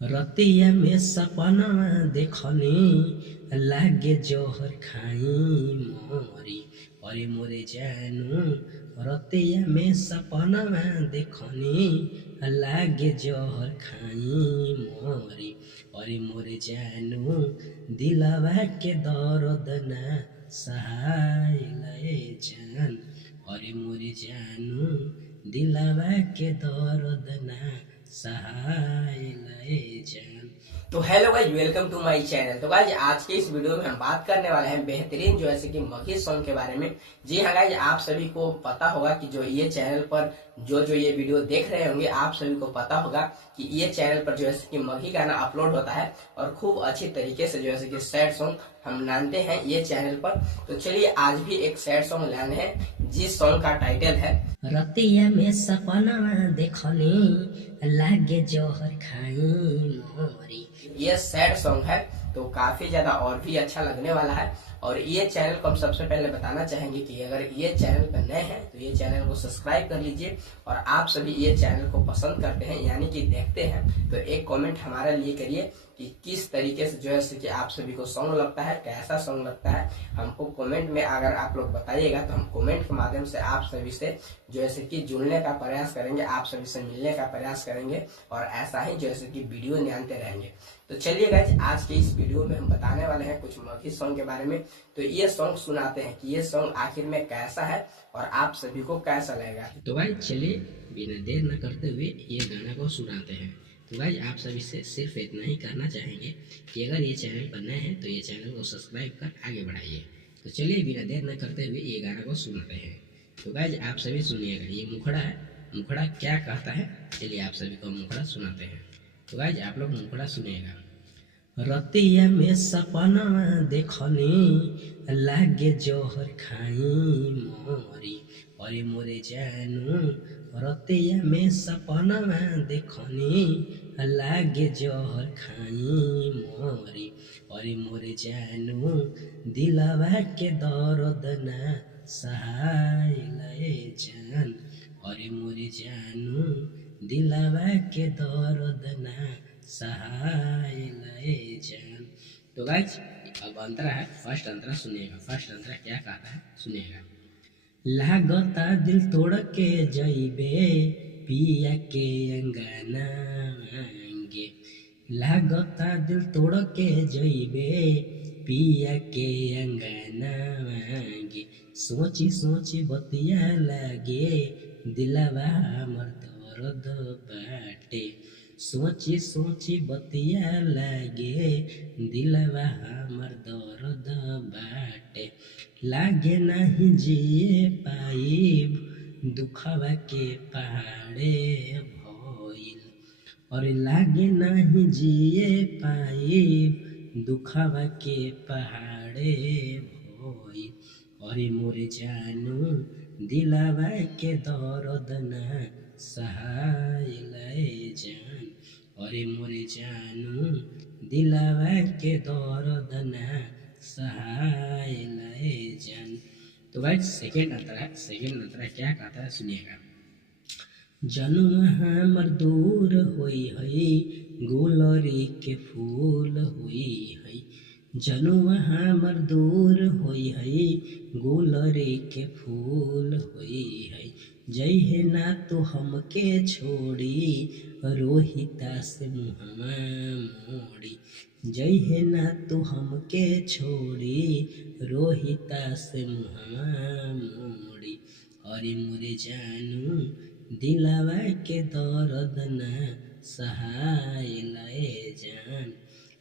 रतिया में सपना देखनी लागे जहर खाई मोरी। अरे मोरे जानू रतिया में सपना देखनी लागे जहर खाई मोरी। अरे मोरे जानू दिलवा के दर्द ना सहाय लए जान। अरे मोरे जानू दिलवा के दर्द ना सहाय लए जान। तो hello guys, welcome to my channel. तो गाइज आज के इस वीडियो में हम बात करने वाले हैं बेहतरीन जो है कि मगही सॉन्ग के बारे में। जी हाँ गाइज, आप सभी को पता होगा कि जो ये चैनल पर जो ये वीडियो देख रहे होंगे, आप सभी को पता होगा कि ये चैनल पर जो है कि मगही गाना अपलोड होता है और खूब अच्छी तरीके से जो है कि सैड सॉन्ग हम लाते हैं ये चैनल पर। तो चलिए आज भी एक सैड सॉन्ग लाने हैं जिस सॉन्ग का टाइटल है रतिया में सपना देखनी लागे जहर खाई मोरी। ये सैड सॉन्ग है, तो काफी ज्यादा और भी अच्छा लगने वाला है। और ये चैनल को हम सबसे पहले बताना चाहेंगे कि अगर ये चैनल पर नए हैं तो ये चैनल को सब्सक्राइब कर लीजिए। और आप सभी ये चैनल को पसंद करते हैं यानी कि देखते हैं तो एक कमेंट हमारे लिए करिए कि किस तरीके से जो है कि आप सभी को सॉन्ग लगता है, कैसा सॉन्ग लगता है। हमको कमेंट में अगर आप लोग बताइएगा तो हम कमेंट के माध्यम से आप सभी से जो है कि जुड़ने का प्रयास करेंगे, आप सभी से मिलने का प्रयास करेंगे और ऐसा ही जो है कि वीडियो निकालते रहेंगे। तो चलिए गाइज आज के इस वीडियो में हम बताने वाले हैं कुछ मगही सॉन्ग के बारे में। तो ये सॉन्ग सुनाते हैं कि ये सॉन्ग आखिर में कैसा है और आप सभी को कैसा लगेगा। तो भाई चलिए बिना देर न करते हुए ये गाना को सुनाते हैं। तो भाई आप सभी से सिर्फ इतना ही करना चाहेंगे कि अगर ये चैनल पर नए हैं तो ये चैनल को सब्सक्राइब कर आगे बढ़ाइए। तो चलिए बिना देर न करते हुए ये गाना को सुनाते हैं। तो भाई आप सभी सुनिएगा, ये मुखड़ा है। मुखड़ा क्या कहता है, चलिए आप सभी को मुखड़ा सुनाते हैं। तो भाई आप लोग मुखड़ा सुनिएगा। रतिया में सपना देखनी लागे जहर खाई मोरी। अरे मोरे जानू रतिया में सपना देखनी लागे जहर खाई मोरी। अरे मोरे जानू दिलवा के दर्द ना सहाय लए जान। अरे मोरे जानू दिलवा के दर्द ना सहाय लए जान। तो गाइज अब अंतरा है, फर्स्ट अंतरा सुनिएगा। फर्स्ट अंतरा क्या कहता है सुनिएगा। लागता दिल तोड़ के जइबे पिया के अंगना मांगे। लागता दिल तोड़ के जइबे पिया के अंगना मांगे। सोची सोची बतिया लागे दिलवा हमर दर्द बाटे। सोची सोची बतिया लागे दिलवा हमर दर्द बाटे। लागे नहीं जिए पाइब दुखवा के पहाड़े भइल। और लागे नहीं जिए पाइब दुखवा के पहाड़े भइल। अरे मोरे जानू दिलवा के दर्द ना सहाय लए जान। अरे मोरे जानू दिलवा के दर्द ना सहाय लए जान। तो गाइस सेकेंड अंतर है। सेकेंड अंतर क्या कहता है सुनिएगा। जनुआ हमर दूर होई हई गुलरी के फूल होई हई। जनुआ हमर दूर होई हई गुलरी के फूल होई हई। जइहे ना तो हमके छोड़ी रोहिता से मुहमा मोड़ी। जइहे ना तो हमके छोड़ी रोहिता से मुहमा मोड़ी। अरे मोरे जानू दिलवा के दर्द ना सहाय लए जान।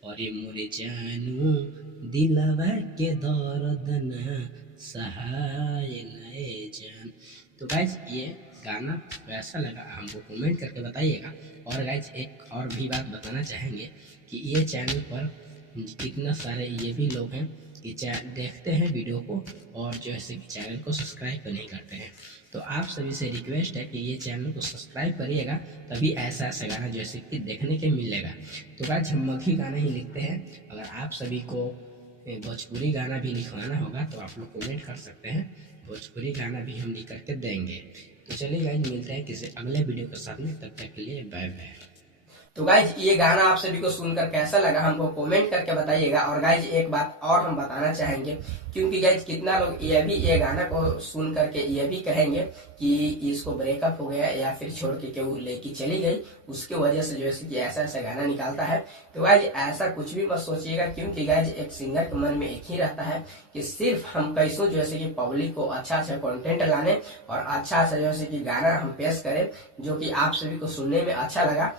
अरे मोरे जानू दिलवा के दर्द ना सहाय लए जान। तो गाइज ये गाना कैसा लगा हमको कमेंट करके बताइएगा। और गाइज एक और भी बात बताना चाहेंगे कि ये चैनल पर कितना सारे ये भी लोग हैं कि देखते हैं वीडियो को और जो है कि चैनल को सब्सक्राइब नहीं करते हैं। तो आप सभी से रिक्वेस्ट है कि ये चैनल को सब्सक्राइब करिएगा, तभी ऐसा ऐसा गाना जैसे कि देखने के मिलेगा। तो गाइज हम मगही गाना ही लिखते हैं। अगर आप सभी को भोजपुरी गाना भी लिखवाना होगा तो आप लोग कमेंट कर सकते हैं, भोजपुरी गाना भी हम लिख करके देंगे। तो चलिए गाइज मिलते हैं किसी अगले वीडियो के साथ में, तब तक के लिए बाय बाय। तो गाइज ये गाना आप सभी को सुनकर कैसा लगा हमको कमेंट करके बताइएगा। और गाइज एक बात और हम बताना चाहेंगे, क्योंकि गाइज कितना लोग ये गाना को सुन करके ये भी कहेंगे कि इसको ब्रेकअप हो गया या फिर छोड़ के केहू लेके चली गई, उसके वजह से जो है कि ऐसा ऐसा गाना निकालता है। तो गाइज ऐसा कुछ भी मत सोचिएगा, क्योंकि गाइज एक सिंगर के मन में एक ही रहता है कि सिर्फ हम कैसो जो है कि पब्लिक को अच्छा अच्छा कंटेंट लाने और अच्छा अच्छा जो है कि गाना हम पेश करें जो कि आप सभी को सुनने में अच्छा लगा।